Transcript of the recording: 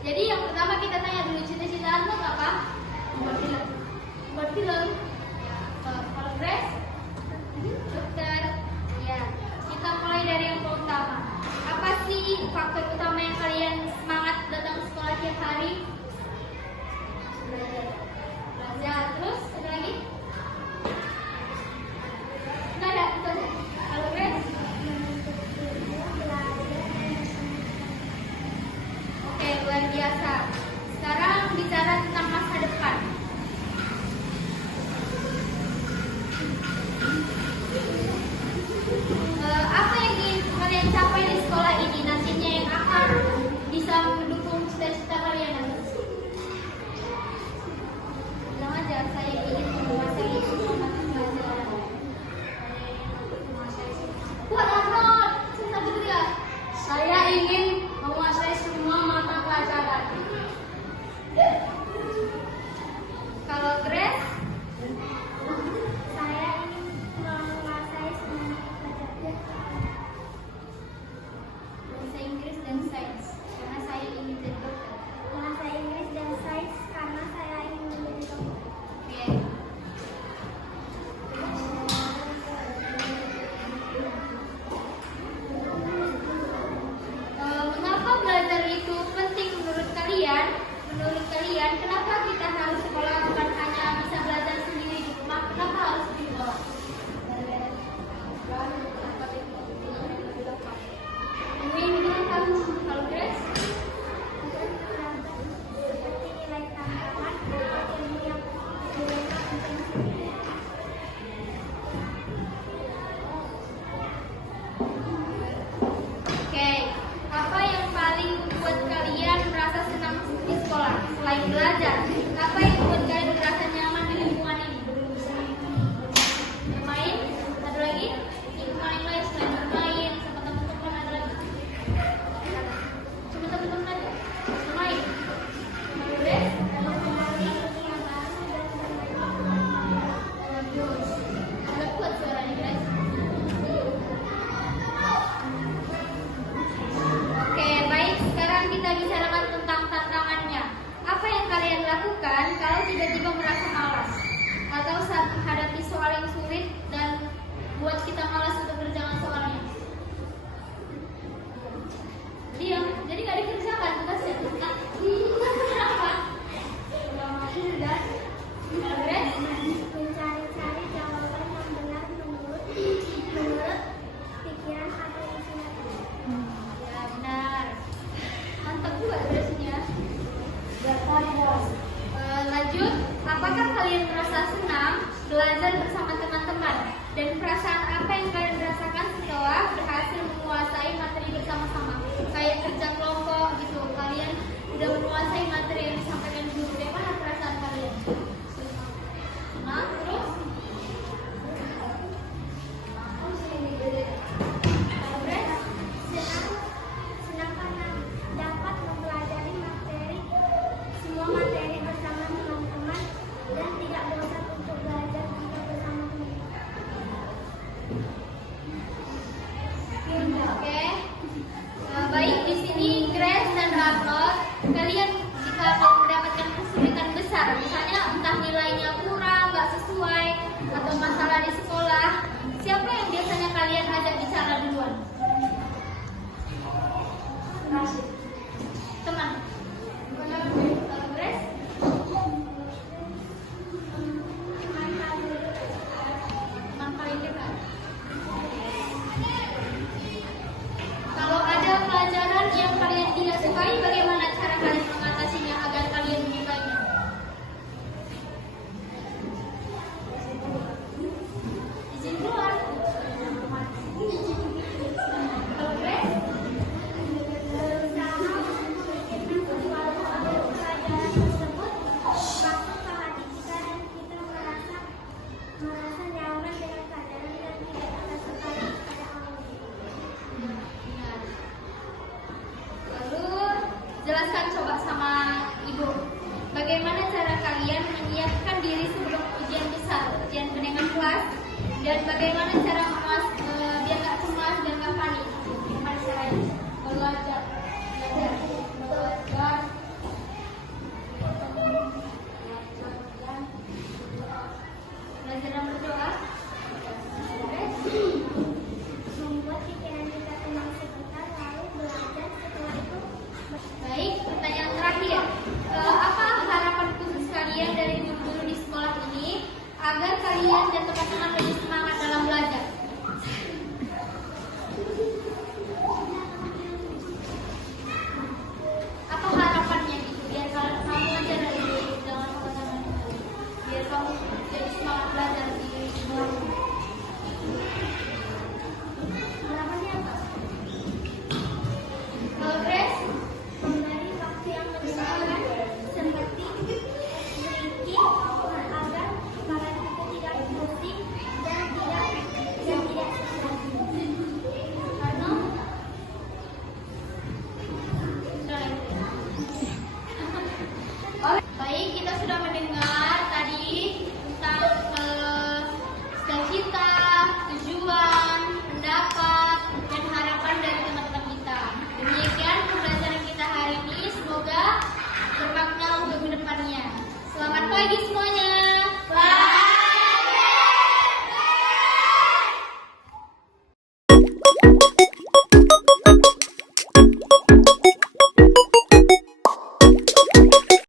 Jadi yang pertama kita tanya dulu cita-citamu apa? Buat film. Kalau Grace, dokter. Ya. Kita mulai dari yang pertama. Apa sih faktor utama yang kalian semangat datang ke sekolah tiap hari? Belajar. Belajar. Terus ada lagi? Nggak ada. Itu aja. Kalau Grace? Oke, luar biasa. Sekarang bicara tentang masa depan. Apa yang ingin kalian capai di sekolah ini nantinya yang akan bisa mendukung cita-cita kalian nanti? Bilang aja, saya ingin menguasai semua mata pelajaran. Kuat Arnold, susah betul ya? Saya ingin menguasai semua mata pelajaran. Kalau Grace? Saya ingin menguasai semua pelajaran. Bahasa Inggris dan sains, karena saya ingin jadi dokter. Bahasa Inggris dan sains karena saya ingin menjadi dokter. Oke. Mengapa belajar itu penting menurut kalian? Menurut kalian, kenapa kita harus sekolah bukan hanya bisa belajar sendiri di rumah? Kenapa harus di sekolah? Mungkin dengan kamu, kalau Grace? Seperti nilai tambahan atau ilmu yang diberikan penting. Oke, apa yang paling membuat kalian merasa senang di sekolah? Selain belajar, apa yang membuat kalian merasa nyaman di lingkungan ini? Bermain? Ada lagi? Lingkungan yang lain selain bermain sama teman-teman ada lagi? Cuma teman-teman aja? Bermain? Boleh? Bagus. Agak kuat suaranya guys. Oke, baik. Sekarang kita bicarakan tentang tantangannya. Apa yang kalian lakukan kalau tiba-tiba merasa malas? Atau saat menghadapi soal yang sulit dan buat kita malas untuk mengerjakan soalnya? Diam, jadi nggak dikerjakan tugasnya. Kenapa? Sudah. Grace? Mencari-cari jawaban yang benar menurut pikiran atau imajinasi. Ya benar. Mantap juga Grace-nya. Lanjut, apakah kalian merasa senang belajar bersama teman-teman? Dan perasaan apa yang kalian rasakan setelah berhasil menguasai materi bersama-sama? Kayak kerja kelompok gitu, kalian udah menguasai materi yang disampaikan guru. Bagaimana perasaan kalian? Senang, terus? Kalau Grace? Senang karena dapat mempelajari semua materi bersama teman-teman dan tidak bosan untuk belajar juga bersama teman-teman. Oke. Baik, di sini Grace dan Arnold, kalian jika mau mendapatkan kesulitan besar, misalnya entah nilainya kurang, nggak sesuai, atau masalah di sekolah, siapa yang biasanya kalian ajak bicara duluan? Teman. Kalau Grace? Teman paling dekat. Kalau ada pelajaran yang kalian tidak sukai, bagaimana cara kalian mengatasinya agar kalian menyukainya? Izin keluar. Kalau Grace? Berusaha memikirkan sesuatu agar pelajaran tersebut masuk ke hati kita dan kita merasa nyaman dengan pelajaran dan tidak terasa kalah pada awalnya. Lalu jelaskan coba sama Ibu, bagaimana cara kalian menyiapkan diri sebelum ujian besar, ujian penilaian kelas, dan bagaimana cara